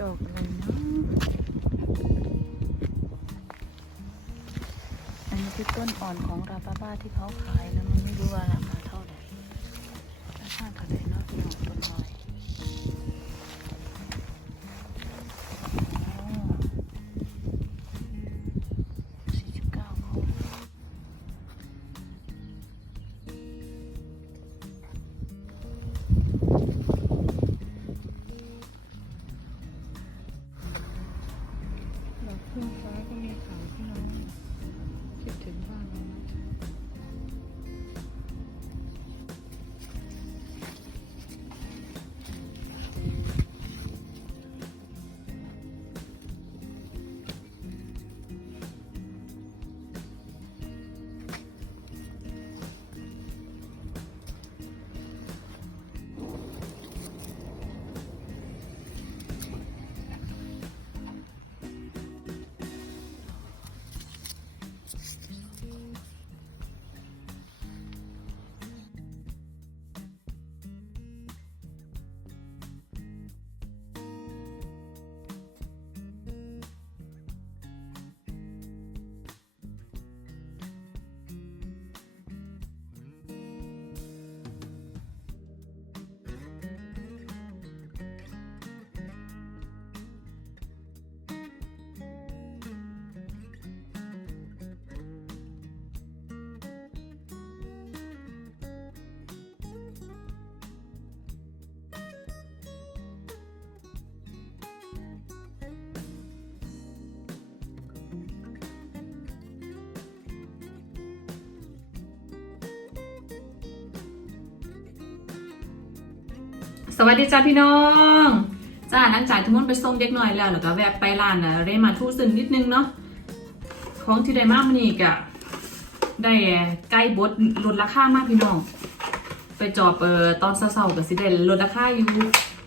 ดอกอะไรนะอันนี้คือต้นอ่อนของราบาบ้าที่เขาขายนะมันไม่รู้ว่าราคาเท่าไร่รา สวัสดีจ้าพี่น้องจ้าหลังจากที่มุ่นไปส่งเด็กหน่อยแล้วแล้วก็แวะไปร้านน่ะเรมาทูซึนนิดนึงเนาะของที่ได้มากมันอีกะได้ใกล้บดลดราคามากพี่น้อง ไปจอบเอ่อตอนเศร้าๆกับสิเดนลดราคาอยู่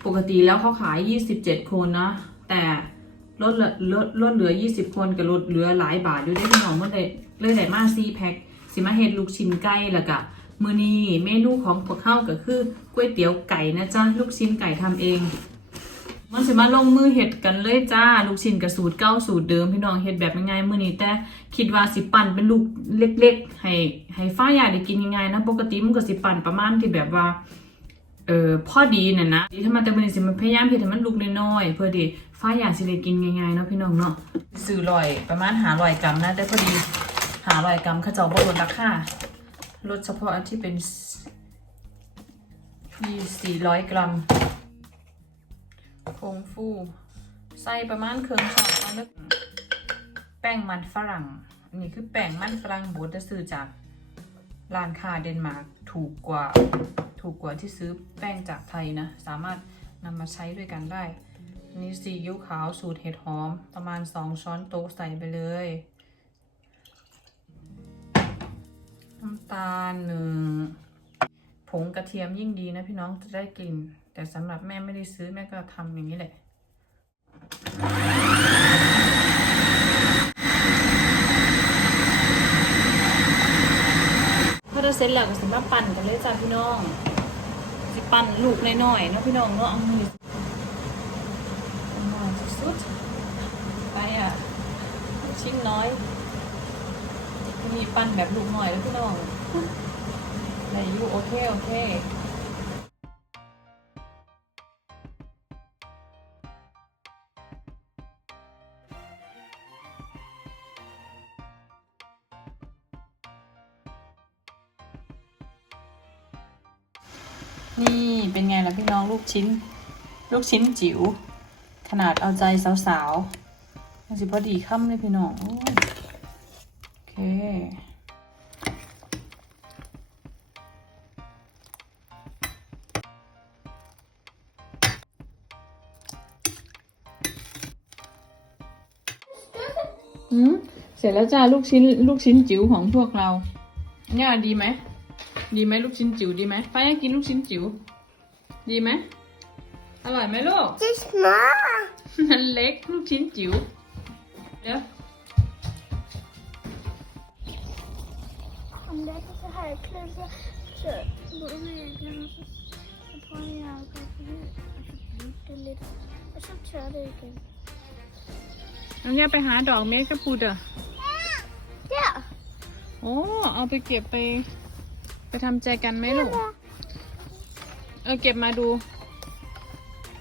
ปกติแล้วเขาขาย 27 คนนะ แต่ลดลดลดเหลือ 20 คนกับลดเหลือหลายบาทด้วยได้พี่น้องเมันเลยเลยได้มาซีแพ็คสิมาเฮ็ดลูกชิ้นไก่แล้วก็ มือนี้เมนูของพวกเขาก็คือก๋วยเตี๋ยวไก่นะจ๊ะลูกชิ้นไก่ทำเอง มันสิมาลงมือเห็ดกันเลยจ้า ลูกชิ้นกับสูตรเก้าสูตรเดิมพี่น้องเห็ดแบบง่ายๆมื้อนี้แต่คิดว่าสิปั่นเป็นลูกเล็ก ๆ ให้ให้ฟ้ายาได้กินง่ายๆนะ ปกติมันก็สิปั่นประมาณที่แบบว่าเออพอดีน่ะนะที่ถ้ามาแต่มื้อนี้สิมันพยายามเฮ็ดให้มันลูกน้อยๆเพื่อที่ฟ้าอยากสิได้กินง่ายๆเนาะพี่น้องเนาะซื้อร้อยประมาณหาร้อยกรัมนะแต่พอดีหาร้อยกรัมเขาเจ้าบ่ลดราคา ลดเฉพาะอันที่เป็นที่สี่ร้อยกรัมผงฟูใส่ประมาณครึ่งช้อนเอาเล็กแป้งมันฝรั่งอันนี้คือแป้งมันฝรั่งบดจะซื้อจากร้านค้าเดนมาร์กถูกกว่าถูกกว่าที่ซื้อแป้งจากไทยนะ สามารถนำมาใช้ด้วยกันได้อันนี้ซีอิ๊วขาวสูตรเห็ดหอม ประมาณ 2 ช้อนโต๊ะใส่ไปเลย น้ำตาลหนึ่งผงกระเทียมยิ่งดีนะพี่น้องจะได้กลิ่น แต่สำหรับแม่ไม่ได้ซื้อแม่ก็ทำอย่างนี้แหละพอเราเสร็จแล้วก็สำหรับปั่นกันเลยจ้าพี่น้องสิปั่นลูกน้อยๆเนาะพี่น้องเนาะเอามือน้อยสุดๆไปอะชิ้นน้อย มีปันแบบลูกหน่อยแล้วพี่น้องไหนยูโอเคโอเคนี่เป็นไงล่ะพี่น้องลูกชิ้น ลูกชิ้นจิ๋ว ขนาดเอาใจสาวๆมันสิพอดีค่ำเลยพี่น้อง เค อืม เสร็จแล้วจ้าลูกชิ้นลูกชิ้นจิ๋วของพวกเรา เนี่ยดีไหม ดีไหมลูกชิ้นจิ๋วดีไหมฟ้าอยากกินลูกชิ้นจิ๋ว ดีไหม อร่อยไหมลูก Das mal. มันเล็กลูกชิ้นจิ๋วเดี๋ยว går för det. Alltså lite lite. Och så tør det igen. อันเนี้ยไปหาดอกเมกกะพูดเด้อ Der! โอ้เอาไปเก็บไป ไปทำใจกันไหมลูก Der. เออเก็บมาดู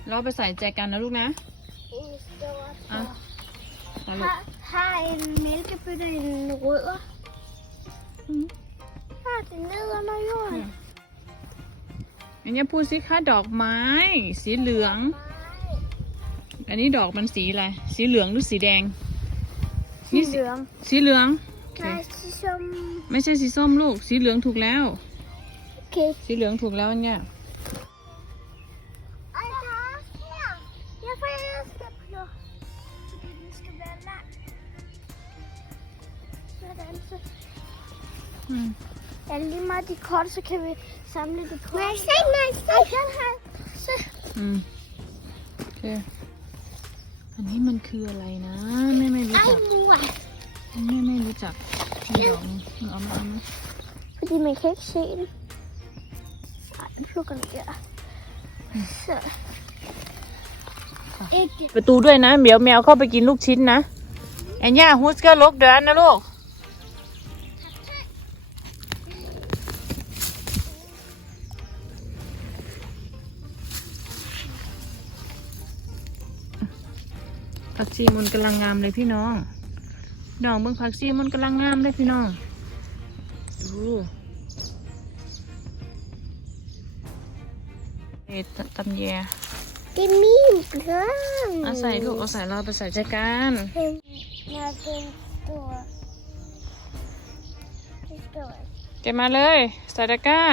แล้วเอาไปใส่ใจกันนะลูกนะ En stor Ah. flor. ตาลูก Har, har en mælkebøtte en rødder? Mm. Har det ned under jorden? Ja. อันเนี้ยพูดสิคะดอกไม้ สีเหลือง Nej. อันนี้ดอกมันสีอะไร สีเหลืองหรือสีแดงนี่สิ Løren. สีเหลืองโอเค Nej, ligesom... ไม่ใช่สีส้มลูก สีเหลืองถูกแล้ว Okay. สีเหลืองถูกแล้วอันเนี้ย lige meget de korte, så kan vi samle det på. Nej, se, nej, se. Den her. Se. อืมโอเคอันนี้มันคืออะไรนะแม่ไม่รู้ Ej, จัก mor. แม่ไม่รู้จักมีดอกนี่เอามาเอามา Fordi man kan ikke se den. Ej, jeg plukker den der. Så. Ikke ประตูด้วยนะเดี๋ยวแมวเข้าไปกินลูกชิ้นนะแอนย่าฮุสก็ลกเดินนะลูก ผักชีมันกำลังงามเลยพี่น้องดอกเบิ่งผักชีมันกำลังงามเลยพี่น้องดูเอ็ดตำแย Det er min plan. เอาใส่ลูกเอาใส่เราไปใส่ใจกัน Når den står. Det står. เก็บมาเลยใส่ตะกร้า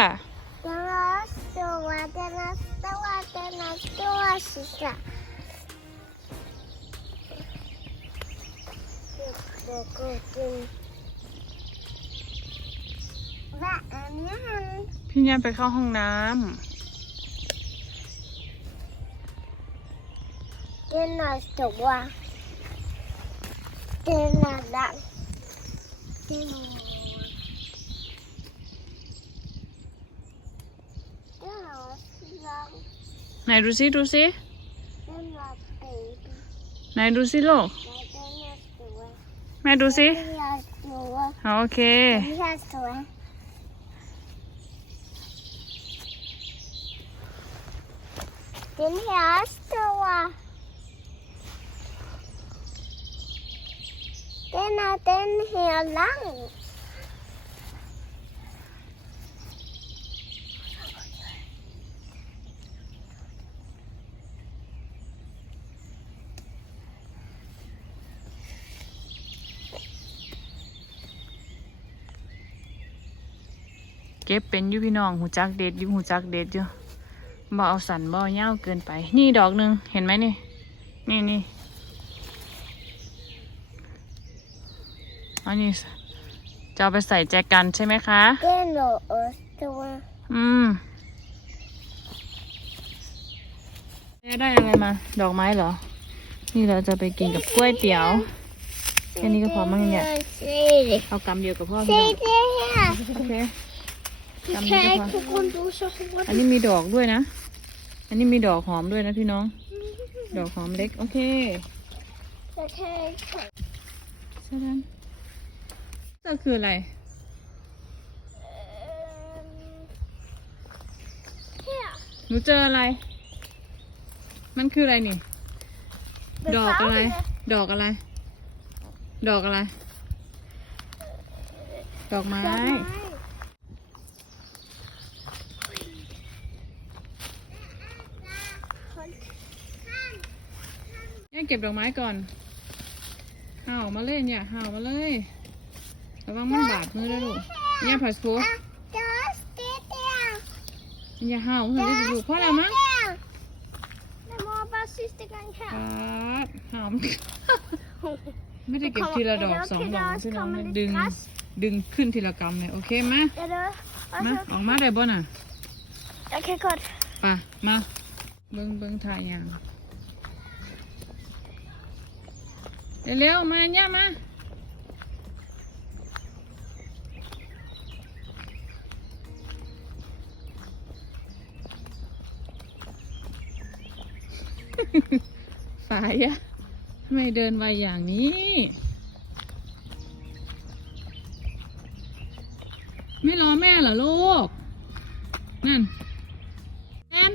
Den er også stor. Den er stor. Den er stor, synes jeg. พี่เนี่ยไปเข้าห้องน้ Den er stor. Den er lang. Den er... Den er også lang. ำไหนดูซิดูซิ Den er baby. ไหนดูซิลูก Nej, den er stor. แม่ดูซิ Den er stor. เอาโอเค Den er stor. Den her er stor. Den er den her lang. Dạ. เก็บเป็นอยู่พี่น้องหูจักเด็ดอยู่หูจักเด็ดอยู่บ่เอาสันบ่เอาเย้าวเกินไป นี่ดอกหนึ่งเห็นไหมนี่ นี่นี่อันนี้จะเอาไปใส่แจกันใช่ไหมคะ Den er også stor. อืมแม่ได้อะไรมา ดอกไม้เหรอ นี่เราจะไปกินกับกล้วยเตี๋ยวแค่นี้ก็พอมั้งเนี่ย Se det. เอากำเดียวกับพ่อพี่ Se น้อง det her. โอเค Du Jamen, kan det er ikke bare- på grund du er så อัน hurtig. นี้มีดอกด้วยนะ อันนี้มีดอกหอมด้วยนะพี่น้อง ดอกหอมเล็ก โอเค Jeg kan ikke. ใช่แล้วก็คืออะไร Øhm, Her. หนูเจออะไร มันคืออะไรนี่ Hvad ดอกอะไร farve er det? ดอกอะไร ดอกอะไร ดอกไม้ Dog mig. เนี่ยเก็บดอกไม้ก่อนห่าออกมาเลยเนี่ยห่าออกมาเลยระวังมันบาดมือด้วยลูกเนี่ยผัดโฟ Ah, der er også det der. อย่าห่าเถอะได้ดูพ่อแล้วมั้ง Der. Jeg må bare sidste gang ป her. าดหอมไม่ได้เก็บทีละดอกสองดอกพี่น้องเนี่ยดึงดึงขึ้นทีละกำเลยโอเคไหม Er det มา også? ออกมาได้บ่น่ะ Jeg kan godt. ไปมาเบิ้งเบิ้งถ่ายอย่าง เร็วๆมาเนี่ยมาฝายอะทำไมเดินไวอย่างนี้ ไม่รอแม่เหรอลูก นั่น แลน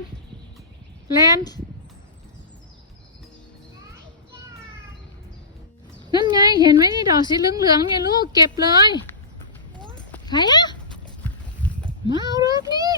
แลนนั่ ไง เห็นไหมนี่ดอกสีเหลืองๆเนี่ยลูกเก็บเลย ใครอะมาเอาลูกนี่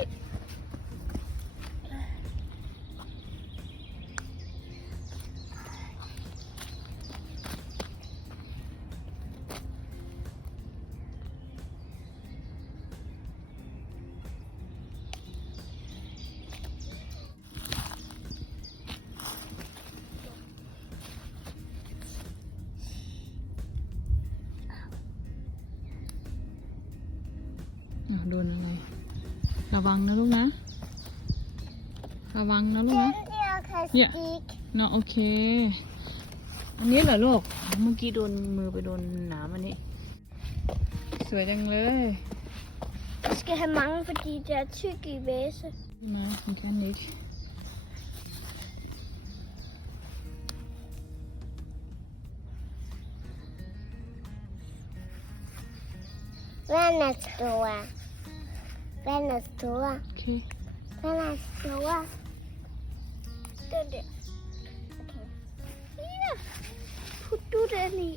ระวังนะลูกนะ ระวังนะลูกนะ Yeah. Yeah. เนาะโอเค อันนี้เหรอลูก เมื่อกี้โดนมือไปโดนหนามอันนี้ สวยจังเลย Jeg skal have mange, fordi det er tykke i vase. มามัน kan ikke Vand er store. Vand er store. โอเค Vand er store. Det er det. Okay. Ja. Put du den i.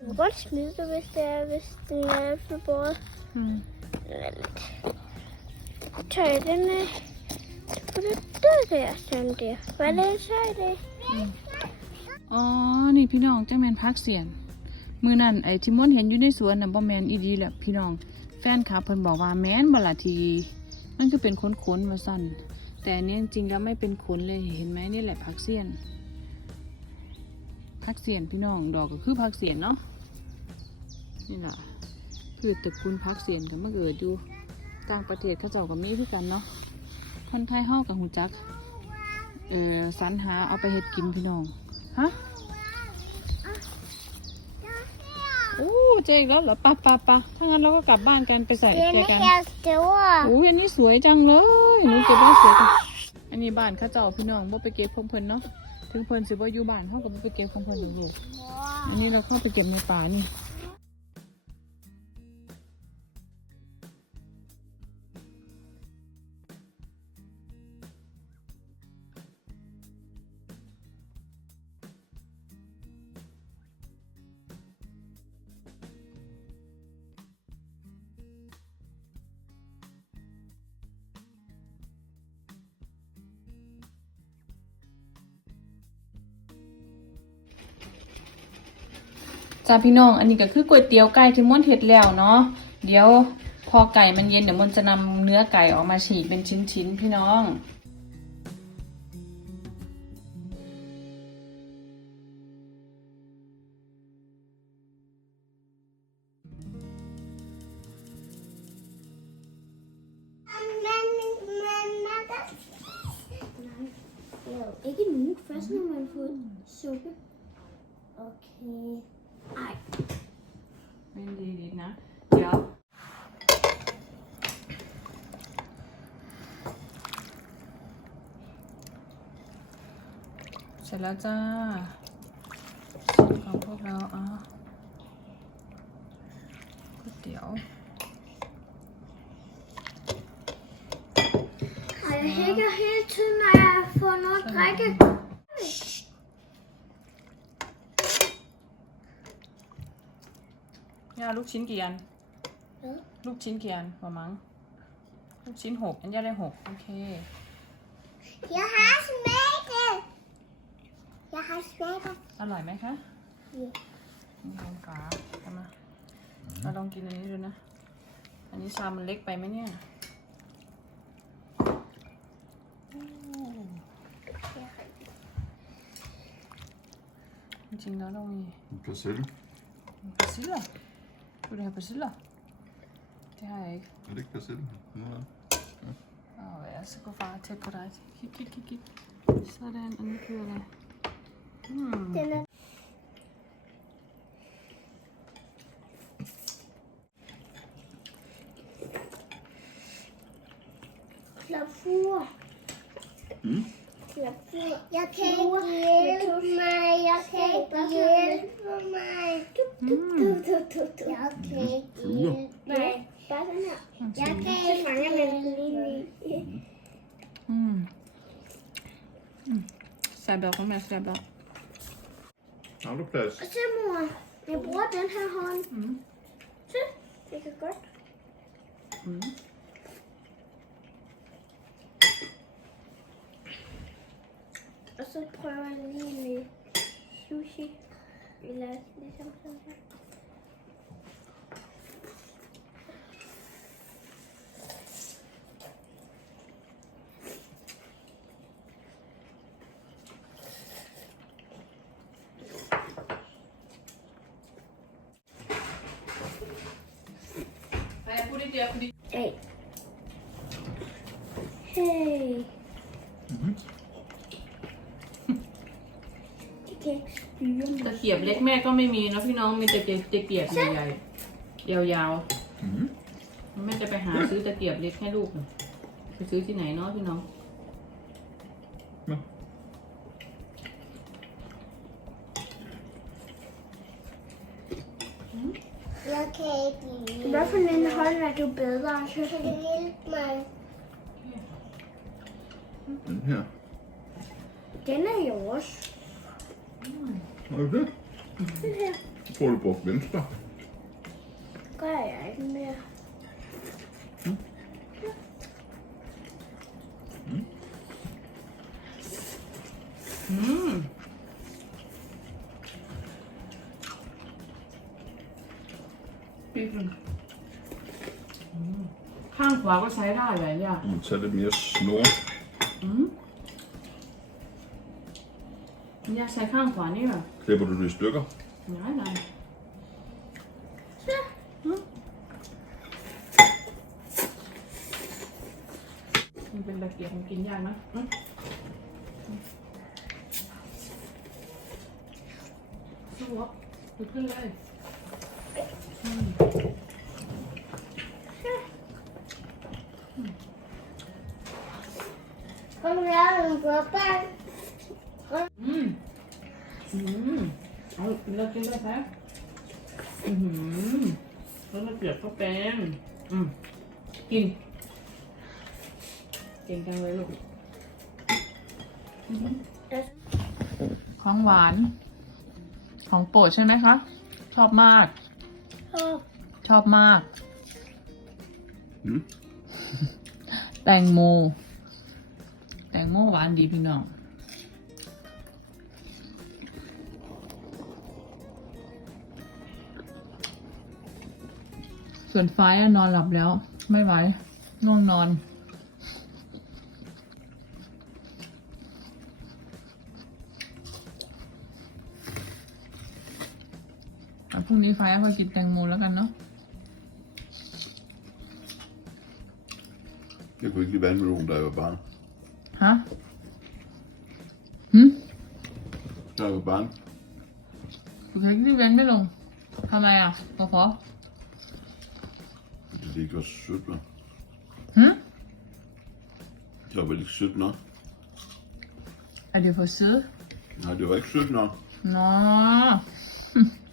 Du kan godt smide det, hvis, det er, hvis den er på bordet. อืม Eller lidt. Tøj den af. Put det der, der, sådan der. Hvad er det, så er det? อ๋อ นี่พี่น้องจังแมนพักเสียน มือนั่นไอ้ที่ม้วนเห็นอยู่ในสวนน่ะบ่แมนอีดีแหละพี่น้องแฟนคลับเพิ่นบอกว่าแม่นบล่ะทีมันคือเป็นขนๆว่าซั่นแต่อันนี้จริงๆแล้วไม่เป็นขนเลยเห็นไหมนี่แหละพักเสียนพักเสียนพี่น้องดอกก็คือพักเสียนเนาะนี่แหละพืชตระกูลพักเสียนก็มาเกิดอยู่ต่างประเทศเขาเจ้าก็มีคือกันเนาะคนไทยเฮากับหูจักเอ่อสรรหาเอาไปเฮ็ดกินพี่น้องฮะ โอ้ เจ๊อีกแล้วเหรอปะปะปะถ้างั้นเราก็กลับบ้านกันไปใส่ Den ใจ er กัน helt store. โอ้ยอันนี้สวยจังเลยหนูเก็บไว้สวยกันอันนี้บ้านเข้าเจ้าพี่น้องบ่ไปเก็บของเพิ่นเนาะถึงเพิ่นสิบ่อยู่บ้านเฮาก็บ่ไปเก็บของเพิ่นลูกๆอันนี้เราเข้าไปเก็บในป่านี่ จ้าพี่น้อง อันนี้ก็คือก๋วยเตี๋ยวไก่ที่ม่วนเฮ็ดแล้วเนาะ เดี๋ยวพอไก่มันเย็นเดี๋ยวมันจะนำเนื้อไก่ออกมาฉีกเป็นชิ้นๆพี่น้อง Jo, ikke nu. Først når man får suppe. Okay. Ej. ไม่ดีดีนะ เดี๋ยว เสร็จแล้วจ้าสูตรของพวกเราอะก๋วยเตี๋ยว Ej, jeg hækker hele tiden, når jeg får noget at drikke. ย่าลูกชิ้นกี่อัน Hvad? ลูกชิ้นกี่อันประมัง ลูกชิ้นหกอันย่าได้หกโอเค Jeg har smagt det. Jeg har smagt det. อร่อยไหมคะ Ja. นี่ลองฝาเอามาเราลองกินอันนี้ดูนะ อันนี้ชามมันเล็กไปไหมเนี่ย จริงๆแล้วเรามี Persille. persiller. Vil du have persiller? Det har jeg ikke. Er det ikke persille? Nej. Åh, ja, så går far tæt på dig. Kig, kig, kig, kig. Sådan, og nu kører der. Hmm. Den er... แซ่บแบบของแม่แซ่บแบบ Har du plads? Og så mor, jeg bruger den her hånd. อืม Så, det kan godt. อืม Og så prøver jeg lige med sushi. Eller ligesom sådan her. Ej, jeg putter det der, fordi... Hey. Hey. Det kan ikke styre mig. ตะเกียบเล็กแม่ก็ไม่มีนะพี่น้องมีแต่ตะเกียบใหญ่ๆยาว Mhm. ๆแม่จะไปหาซื้อตะเกียบเล็กให้ลูกน่ะไปซื้อที่ไหนเนาะพี่น้อง Hvad for en hold er du bedre? Kan du hjælpe mig. Den her. Den er jo også. Har du det? Den her Jeg tror, du brugte venstre. gør jeg ikke mere. วาก็ใช้ได้หลายอย่าง Du må tage lidt mere snor. อืมอยากใช้ข้างขวานี่แบบ Klipper du det i stykker? ง่ายเลยมันเป็นตะเกียบมันกินยากนะอืมสู้วะดูขึ้นเลย Kom her, en pappa. อืมอืมเอาเลิกกินเลยครับอือหือแล้วมาเกลือข้าวแป้งอืมกินเก่งจังเลยลูกของหวาน ของโปรดใช่ไหมคะ ชอบมาก Åh, ชอบมาก แตงโม งโมหวานดีพี่น้องส่วนฟ้าอะนอนหลับแล้ว ไม่ไหวง่วงนอนอ่พรุ่งนี้ฟ้าก็กินแตงโมแล้วกันเนาะ Jeg kunne ikke lide vandmelon, da jeg var barn. ฮะหืม Da jeg var barn. คุณเคยที่เว้นไม่ลง ทำไมอ่ะพอพอ Fordi det ikke var sødt nok. หืม Det var vel ikke sødt nok? er det for sødt? Nej, det var ikke sødt nok. Nå.